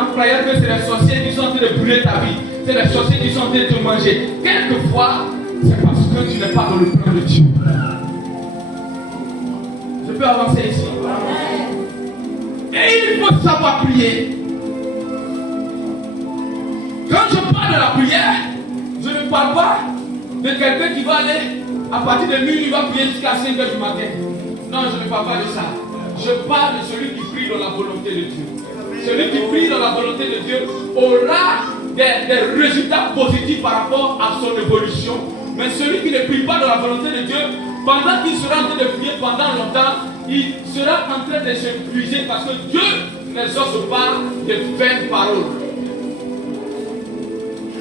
en croyant que c'est les sorciers qui sont en train de brûler ta vie. C'est les sorciers qui sont en train de te manger. Quelquefois, c'est parce que tu n'es pas dans le plan de Dieu. Je peux avancer ici. Et il faut savoir prier. Quand je parle de la prière, je ne parle pas de quelqu'un qui va aller à partir de minuit, il va prier jusqu'à 5 h du matin. Non, je ne parle pas de ça. Je parle de celui qui prie dans la volonté de Dieu. Celui qui prie dans la volonté de Dieu aura des résultats positifs par rapport à son évolution. Mais celui qui ne prie pas dans la volonté de Dieu, pendant qu'il sera en train de prier pendant longtemps, il sera en train de s'épuiser parce que Dieu n'exauce pas de vaines paroles.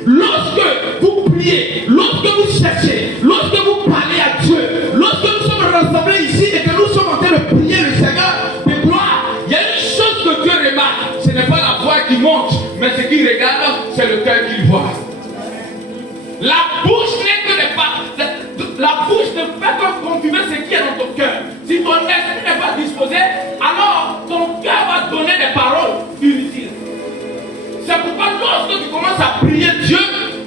Lorsque vous priez, lorsque vous cherchez, lorsque vous parlez à Dieu, lorsque nous sommes rassemblés ici et que nous sommes en train de prier le Seigneur de gloire, il y a une chose que Dieu remarque. Ce n'est pas la voix qui monte, mais ce qu'il regarde, c'est le cœur qu'il voit. La bouche n'est que des pas. La bouche ne fait que confirmer ce qui est dans ton cœur. Si ton esprit n'est pas disposé, alors ton cœur va donner des paroles inutiles. C'est pourquoi lorsque tu commences à prier Dieu,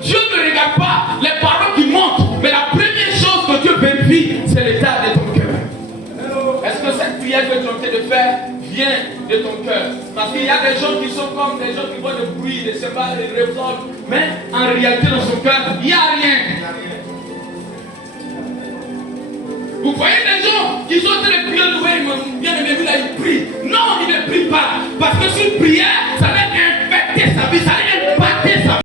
Dieu ne regarde pas les paroles qui montent, mais la première chose que Dieu vérifie, c'est l'état de ton cœur. Est-ce que cette prière que tu es en train de faire vient de ton cœur? Parce qu'il y a des gens qui sont comme des gens qui voient le bruit, des cymbales, des révoltes, mais en réalité dans son cœur, il n'y a rien. Vous voyez des gens qui sont en train de prier le nouvel, bien aimé, là, ils prient. Non, ils ne prient pas. Parce que cette prière, ça va infecter sa vie, ça va